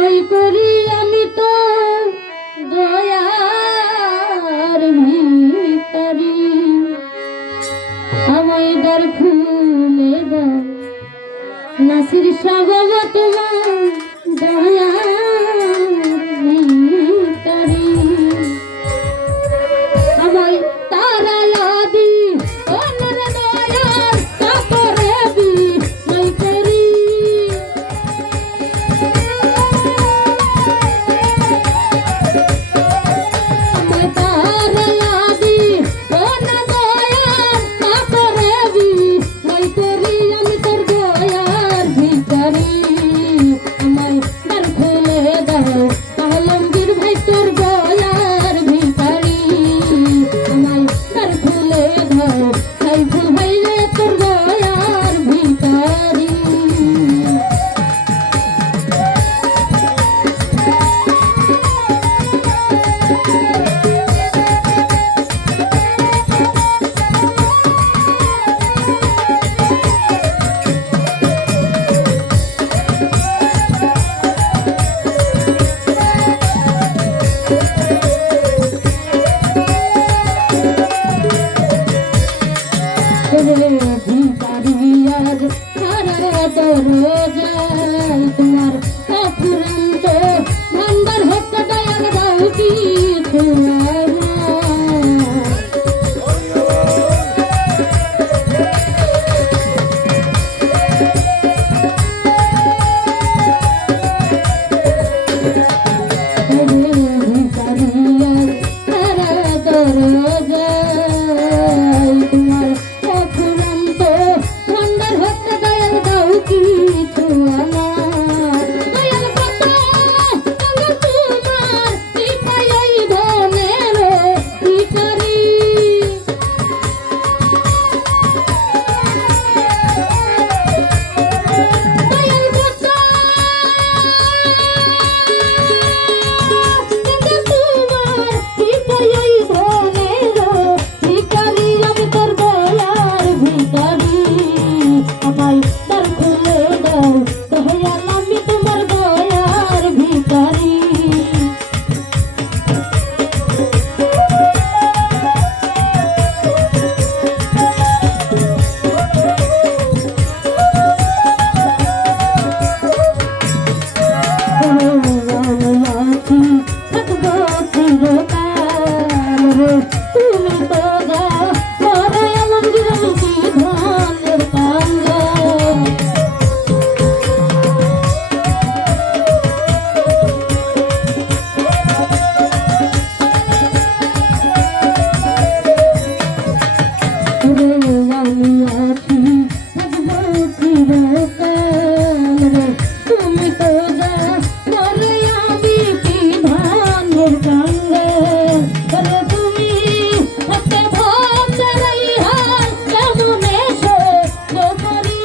নাই করি আমি তো দয়ার ভিখারি, আমায় দ্বার খুলে দাও নাসির শাহ বাবা তোমার দয়ার ভিখারি। আমায় তারা দি অনর দয়ার কাপড়ে দি নাই করি। আমায় তারা দি অনর দয়ার কাপড়ে দি নাই করি, আমি তোর দয়ার ভিখারি। আমায় দ্বার খুলে দাও আলমগীর ভাই তোর দয়ার ভিখারি। আমায় দ্বার খুলে দাও সাইফুল ভাই রে তোর দয়ার ভিখারি। ভিখারিয়ার সারা দরজায় তোমার অফুরন্ত ভান্ডার হতে দয়াল দাও কিছু ভিখারিয়ার সারা দরজায় তোমার অফুরন্ত ভান্ডার হতে দয়াল দাও কিছু আমার। দয়াল কত তোমার কৃপায় ধনের ভিখারি। দয়াল কত তোমার কৃপায় ধনের ভিখারি, আমি তোর দয়ার ভিখারি। আমায় দ্বার খুলে দাও দয়াল আমি তোমার দয়ার ভিখারি। তুমি তো দাও পরে আলমগীর কি ধনের কাঙ্গা। আমি আছি থাকবো চিরকাল রে, তুমি তো যা পরে আমি কি ধনের কাঙ্গা। রে তুমি হতে ভক্তের হাল কেমন এসো করি।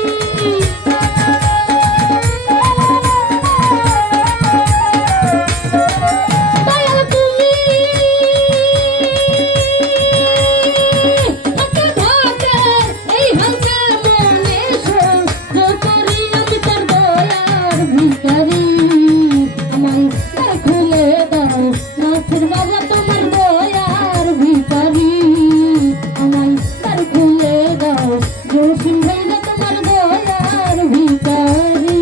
দয়াল তুমি হতে ভক্তের এই হাল কেমন এসো করি, আমি তোর দয়ার ভিখারি। আমায় দ্বার খুলে দাও নাসির বাবা তোমার দয়ার ভিখারি। আমায় দ্বার খুলে দাও জসিম ভাই রে তোমার দয়ার ভিখারি।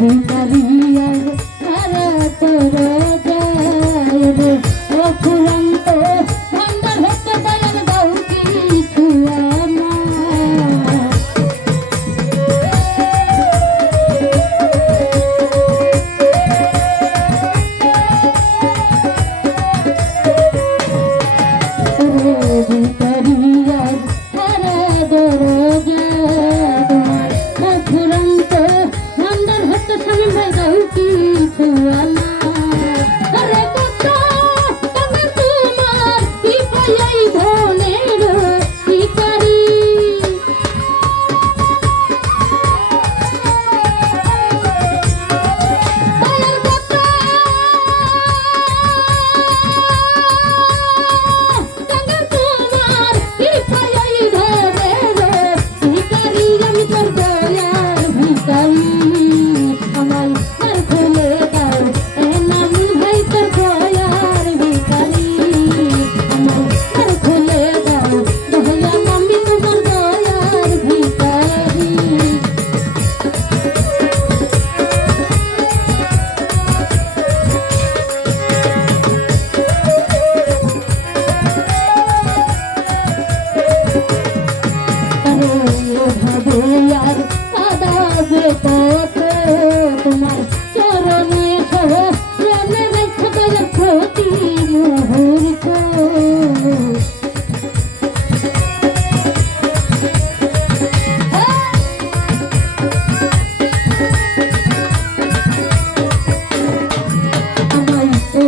ভিখারিয়ার সারা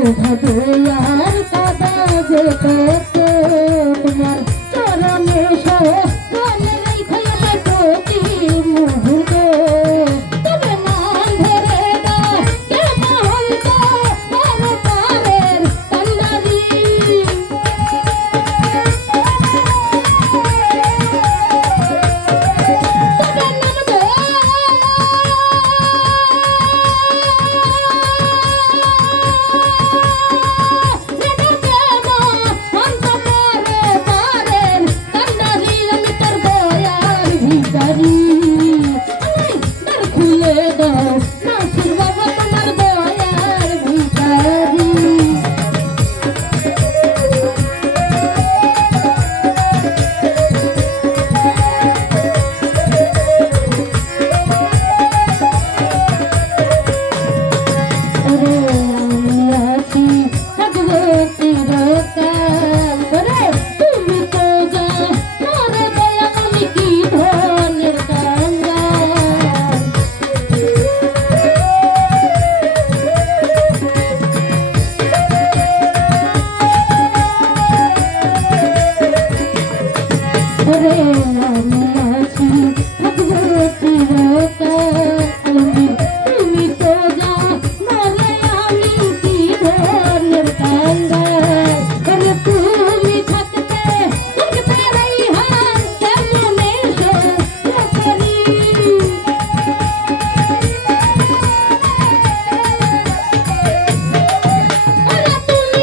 ওভাবে আর কাদা যেত তোমার চরণে চলে রেখে আমার প্রতি মুহূর্ত তবে নাম ধরে দাও কেমন হইতো বড় পারের কান্ডারি খুলে দাও নাসির বাবা তোমার দয়ার ভিখারি ওরে আমি আছি থাকবো চিরকাল ওরে তুমি তো জানো মোরে দয়া আমি কি ধনের কাঙ্গাল ওরে আমি আছি থাকবো চিরকাল তুমি তো জানো রে আমি কি ধরনের কাঙ্গাল ওরে তুমি থাকতে রাই হার কেমন এসো করি ওরে তুমি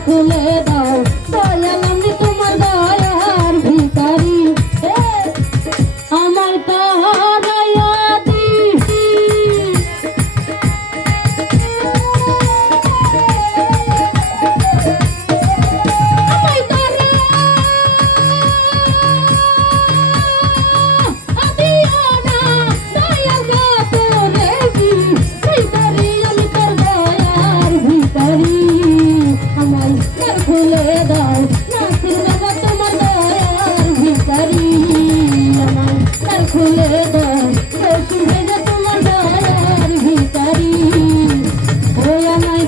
খুলে দাও দয়াল আমি তোমার দয়ার ভিখারি আমার তাহারায়া দি আমায় তারা আদিও না দয়াল গো তোরে কি ভিখারি আমি তোর দয়ার ভিখারি আমায় খুলে দাও নাসির বাবা তোমার দয়ার ভিখারি আমায় খুলে দাও রসুন ভেজা তোমার দয়ার ভিখারি ও আমায়